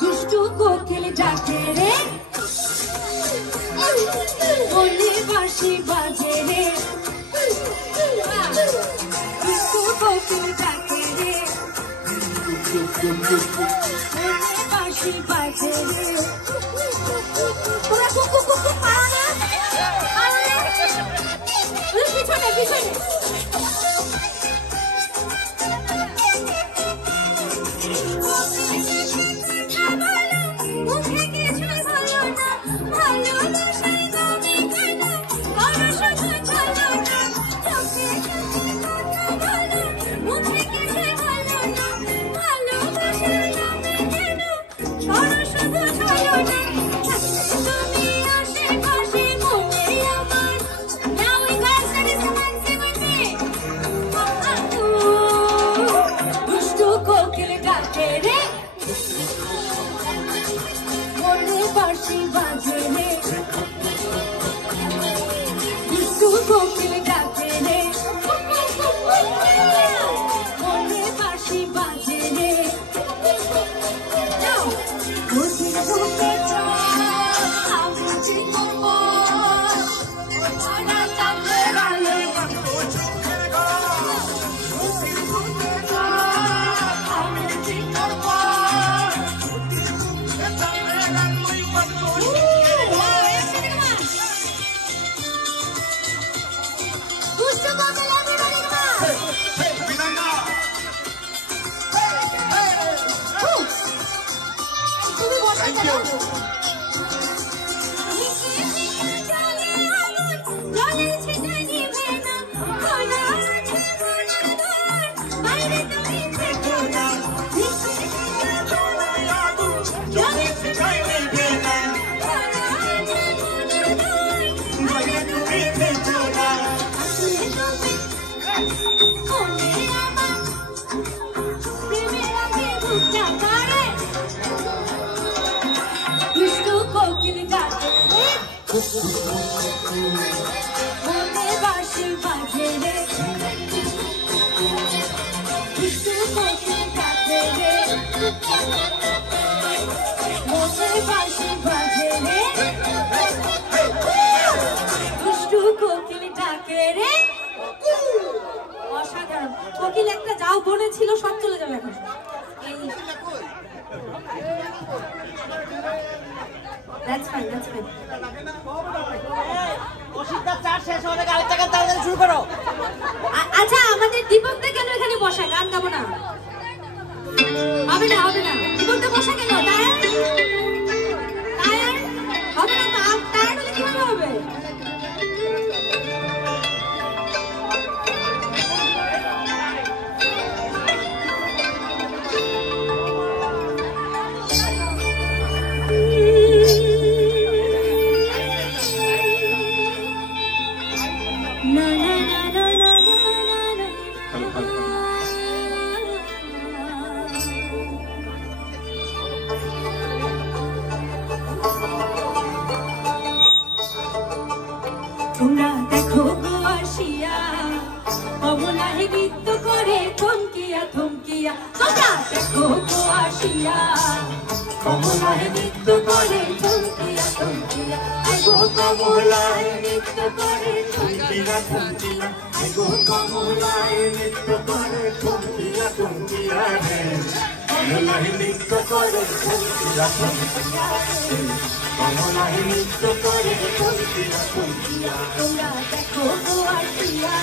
দুষ্টু কোকিল ডাকে রে, বলে বাঁশি বাজে রে, দুষ্টু কোকিল ডাকে রে, বলে বাঁশি বাজে রে। তোরা কুকু কুকু পাও না, পিছনে পিছনে বাঁশি বাজে রে, দুষ্টু কোকিল ডাকে রে, বলে বাঁশি বাজে রে। কোকিল ঢুকে আমি কি করব, ওরা চাঁদের আলো আমি কি করব। বলে বাঁশি বাজে রে, দুষ্টু কোকিল ডাকে রে, বলে বাঁশি বাজে রে, দুষ্টু কোকিল ডাকে রে। অসাধারণ। কোকিল একটা যাও বনে ছিল, সব চলে যাবে এখন। That's fine, that's fine. আচ্ছা, আমাদের দীপকদা কেন এখানে বসা? গান গাবো না? হবে না, হবে না। দীপকদা বসা কেন? টায়ার হবে না, টায়ার হলে কিভাবে হবে? তোমরা দেখো গো আসিয়া, কমলায় নৃত্য করে থমকিয়া থমকিয়া। তোমরা দেখো গো আসিয়া, কমলায় নৃত্য করে থমকিয়া থমকিয়া। আগো কমলায় নৃত্য করে থমকিয়া থমকিয়া, আগো কমলায় নৃত্য করে থমকিয়া থমকিয়া রে, কমলায় নৃত্য করে থমকিয়া থমকিয়া রে, কমলায় নৃত্য করে থমকিয়া থমকিয়া। তোমরা দেখো গো আসিয়া।